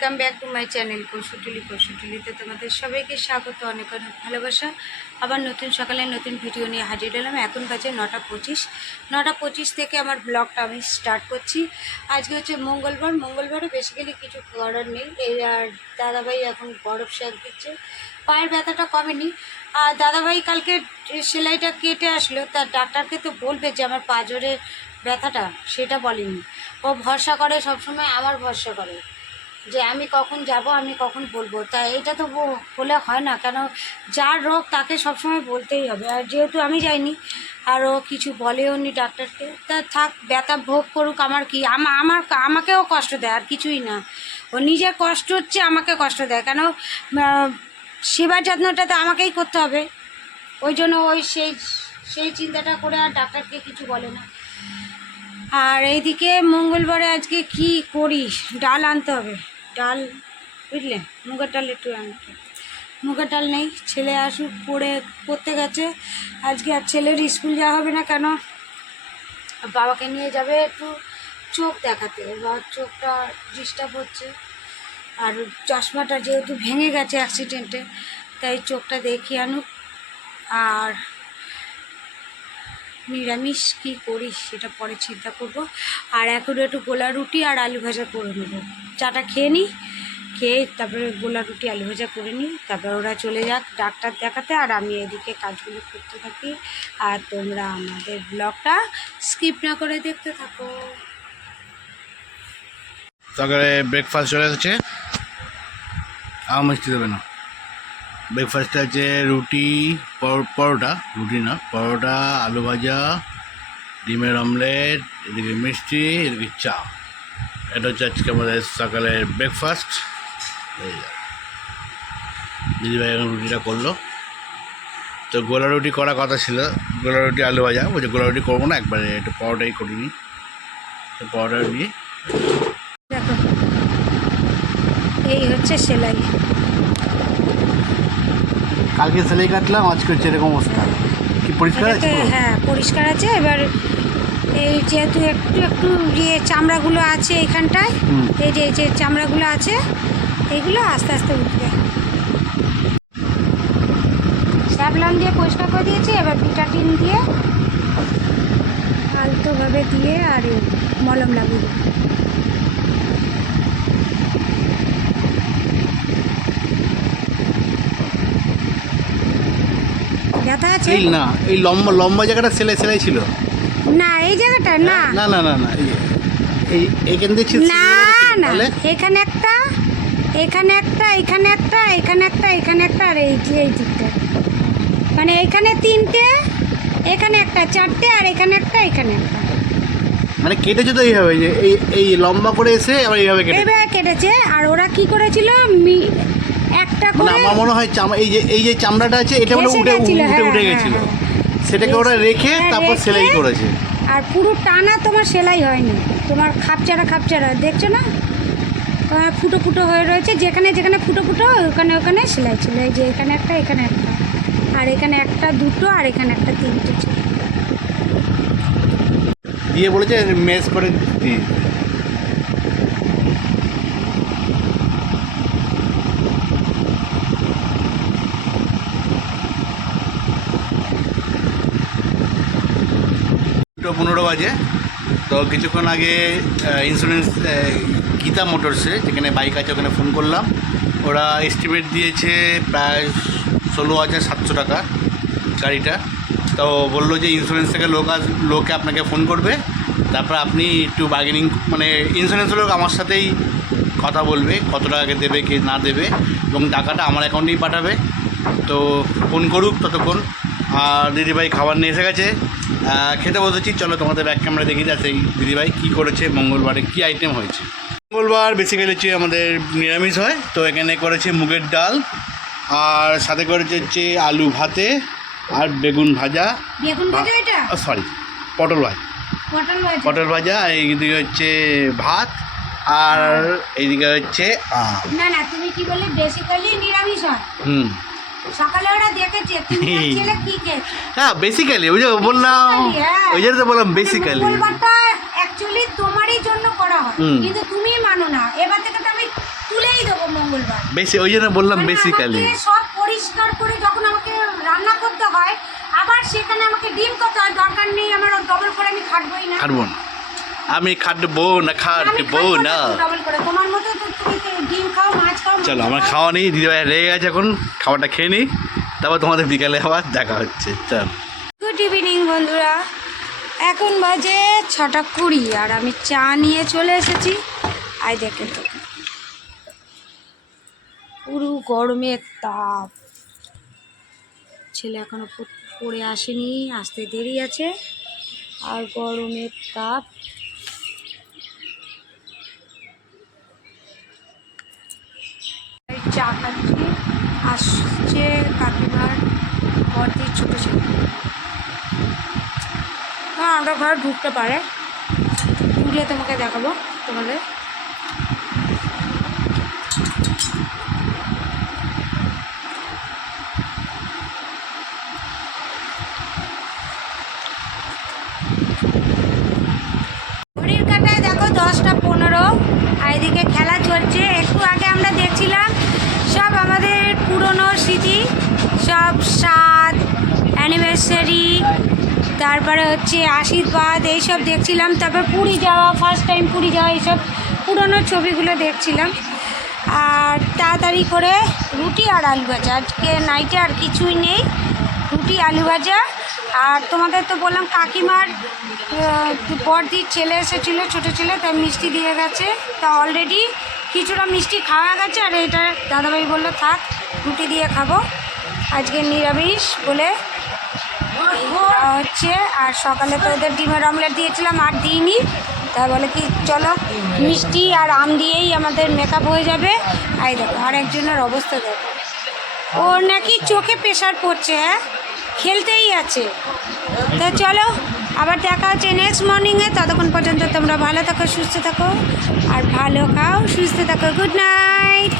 Welcome back to my channel Koushutuli কৌশুটুলিতে তোমাদের সবাইকে স্বাগত, অনেক অনেক ভালোবাসা। আবার নতুন সকালে নতুন ভিডিও নিয়ে হাজির হলাম। এখন বাজে নটা পঁচিশ। নটা পঁচিশ থেকে আমার ব্লগটা আমি স্টার্ট করছি। আজকে হচ্ছে মঙ্গলবার। মঙ্গলবারে বেসিক্যালি কিছু করার নেই। এই আর দাদাভাই এখন বরফ শাক দিচ্ছে। পায়ের ব্যথাটা কমেনি। আর দাদাভাই কালকে সেলাইটা কেটে আসলো। তার ডাক্তারকে তো বলবে যে আমার পাঁজরের ব্যথাটা। সেটা বলেনি। ও ভরসা করে সবসময়, আমার ভরসা করে। যে আমি কখন যাব, আমি কখন বলব। তা এটা তো বলে হয় না, কেন যার রোগ তাকে সবসময় বলতেই হবে। আর যেহেতু আমি যাইনি, আর ও কিছু বলেও নি ডাক্তারকে, তা থাক, ব্যথা ভোগ করুক আমার কি, আমা- আমার আমাকেও কষ্ট দেয়, আর কিছুই না। ও নিজের কষ্ট হচ্ছে, আমাকে কষ্ট দেয়। কেন সেবার যত্নটা তো আমাকেই করতে হবে। ওই জন্য ওই সেই সেই চিন্তাটা করে আর ডাক্তারকে কিছু বলে না। আর এইদিকে মঙ্গলবারে আজকে কি করি ডাল আনতে হবে। ডাল, বুঝলে? মুগের ডাল একটু আনতে মুগের ডাল নেই, ছেলে আসুক, পড়ে, পড়তে গেছে। আজকে আর ছেলের স্কুল যাওয়া হবে না কেন? বাবাকে নিয়ে যাবে একটু চোখ দেখাতে। এবার চোখটা ডিস্টার্ব হচ্ছে। আর চশমাটা যেহেতু ভেঙে গেছে অ্যাক্সিডেন্টে তাই চোখটা দেখিয়ে আনুক। আর নিরামিষ কী করিস সেটা পরে চিন্তা করব। আর এখন একটু গোলা রুটি আর আলু ভাজা করে নেব। চাটা খেয়ে নিই খেয়ে তারপরে গোলা রুটি, আলু ভাজা করে নিই তারপরে ওরা চলে যাক ডাক্তার দেখাতে আর আমি এদিকে কাজগুলো করতে থাকি। আর তোমরা আমাদের ব্লগটা স্কিপ না করে দেখতে থাকো। সকালে ব্রেকফাস্ট চলে এসেছে। আম মিষ্টি দেবে না। ব্রেকফাস্টে আছে রুটি, পর- পরোটা, রুটি না, পরোটা, আলু ভাজা, ডিমের অমলেট এদিকে মিষ্টি, এদিকে চা। এটা হচ্ছে আজকে আমাদের সকালের ব্রেকফাস্ট এই যা। দিদিভাই এখন রুটিটা করল। তো গোলা রুটি করার কথা ছিল। গোলা রুটি, আলু ভাজা। বলছে গোলা রুটি করব না, একবারে একটু পরোটাই করিনি। তো পরোটা নিয়ে এই হচ্ছে সেলাই। কালকে সেলাই কাটলাম আজকে হচ্ছে এরকম অবস্থা। কি পরিষ্কার আছে হ্যাঁ পরিষ্কার আছে। এবার এই যেহেতু একটু একটু ইয়ে চামড়াগুলো আছে এখানটায় এই যে এই যে চামড়াগুলো আছে এইগুলো আস্তে আস্তে উঠবে। স্যাবলন দিয়ে পরিষ্কার করে দিয়েছি এবার বিটাটিন দিয়ে আলতোভাবে দিয়ে আর মলম লাগিয়ে ব্যথা আছে? এই না এই লম্বা লম্বা জায়গাটা সেলাই সেলাই ছিল। না এই জায়গাটা না। না না না না এই- এইখান ছিল- না না এখানে একটা এখানে একটা এখানে একটা এখানে একটা এখানে একটা আর এই এই দিকটা। মানে এখানে তিনটে এখানে একটা চারটে আর এখানে একটা এখানে একটা। মানে কেটেছে তো এইভাবে যে এই এই লম্বা করে এসে আবার এইভাবে কেটে এইভাবে কেটেছে আর ওরা কি করেছিল একটা মানে করে আমার মনে হয় চাম এই যে এই যে চামড়াটা আছে এটা মানে উঠে উঠে হ্যাঁ, উঠে হ্যাঁ, গেছিল। হ্যাঁ। সেটাকে ওরা রেখে হ্যাঁ, তারপর সেলাই করেছে। আর পুরো টানা তোমার সেলাই হয়নি। তোমার খাপচারা খাপচারা দেখছ না? আহ, ফুটো ফুটো হয়ে রয়েছে। যেখানে যেখানে ফুটো ফুটো ওখানে ওখানে সেলাই ছিল। এই যে এখানে একটা এখানে একটা। আর এখানে একটা দুটো আর এখানে একটা তিনটে ছিল। দিয়ে বলেছে মেস করে দিয়ে পনেরো বাজে। তো কিছুক্ষণ আগে ইন্স্যুরেন্স গীতা মোটরসে যেখানে বাইক আছে, ওখানে ফোন করলাম। ওরা এস্টিমেট দিয়েছে প্রায় ষোলো হাজার সাতশো টাকা গাড়িটা। তো বলল যে ইন্স্যুরেন্স থেকে লোক আস, লোকে আপনাকে ফোন করবে। তারপর আপনি একটু বার্গেনিং মানে ইন্স্যুরেন্স লোক আমার সাথেই কথা বলবে, কত টাকা দেবে, কি না দেবে, এবং টাকাটা আমার অ্যাকাউন্টেই পাঠাবে। তো ফোন করুক ততক্ষণ। আর দিদিভাই খাবার নিয়ে এসে গেছে। খেতে বসেছি। চলো তোমাদের ব্যাক ক্যামেরা দেখিয়ে যাচ্ছে এই দিদিভাই কী করেছে মঙ্গলবারে কী আইটেম হয়েছে? মঙ্গলবার বেসিক্যালি হচ্ছে আমাদের নিরামিষ হয় তো এখানে করেছে মুগের ডাল আর সাথে করেছে হচ্ছে আলু ভাতে আর বেগুন ভাজা। বেগুন ভাজা এটা? সরি পটল ভাজা। পটল ভাজা। আর এইদিকে হচ্ছে ভাত আর এইদিকে হচ্ছে না না তুমি কি বললে বেসিক্যালি নিরামিষ হয়? হুম। সকালে ওরা দেখেছে তুমি ছেলে কি খেয়েছো? হ্যাঁ বেসিক্যালি ওই যে বললাম হ্যাঁ। ওই জন্য তো বললাম বেসিক্যালি মঙ্গলবারটা অ্যাকচুয়ালি তোমারই জন্য করা হয়। কিন্তু তুমি মানো না। এবার থেকে তো আমি তুলেই মঙ্গলবার। বেশি ওই জন্য বললাম মানে বেসিক্যালি সব পরিষ্কার করে যখন আমাকে রান্না করতে হয় আবার সেখানে আমাকে ডিম করতে হয় দরকার নেই আমার ডবল করে আমি খাটবই না। খাটবো না। আমি খাটবো না আমি খাটবো না ডবল করে। তোমার মতো তো তুমি তো ডিম খাও মাছ খাও চলো, আমার খাওয়া নেই, দিদিভাই রেগে গেছে এখন, খাবারটা খেয়ে নিই। তারপর তোমাদের বিকালে আবার দেখা হচ্ছে, চল। গুড ইভিনিং বন্ধুরা। এখন বাজে ছটা কুড়ি, আর আমি চা নিয়ে চলে এসেছি। আই দেখে তো। পুরো গরমের তাপ। ছেলে এখনও প- পড়ে আসেনি, আসতে দেরি আছে। আর গরমের তাপ। চা খাচ্ছি আসছে কাকিমার বর্দির ছোটো ছেলে। হ্যাঁ আমরা ঘরে ঢুকতে পারে। ঘুরিয়ে তোমাকে দেখাবো তোমাদের ঘড়ির কাটায় দেখো দশটা পনেরো আর এদিকে খেলা চলছে একটু আগে আমরা দেখছিলাম সব আমাদের পুরনো স্মৃতি সব স্বাদ অ্যানিভার্সারি তারপরে হচ্ছে আশীর্বাদ, এইসব দেখছিলাম। তারপর পুরী যাওয়া ফার্স্ট টাইম পুরী যাওয়া, এইসব পুরনো ছবিগুলো দেখছিলাম। আর তাড়াতাড়ি করে রুটি আর আলু ভাজা। আজকে নাইটে আর কিছুই নেই, রুটি, আলু ভাজা। আর তোমাদের তো বললাম কাকিমার বড়দির ছেলে এসেছিল, ছোটো ছেলে, তাই মিষ্টি দিয়ে গেছে। তা অলরেডি কিছুটা মিষ্টি খাওয়া গেছে, আর এটা দাদাভাই বলল, থাক, রুটি দিয়ে খাব। আজকে নিরামিষ বলে হচ্ছে। আর সকালে তো ওদের ডিমের অমলেট দিয়েছিলাম, আর দিইনি। তাই বলে কি, চলো, মিষ্টি আর আম দিয়েই আমাদের মেকআপ হয়ে যাবে। আই দেখো, আর একজনের অবস্থা দেখো। ওর নাকি চোখে প্রেশার পড়ছে হ্যাঁ? খেলতেই আছে। তা চলো, আবার দেখা হচ্ছে নেক্সট মর্নিংয়ে ততক্ষণ পর্যন্ত তোমরা ভালো থাকো, সুস্থ থাকো। আর ভালো খাও, সুস্থ থাকো। Good night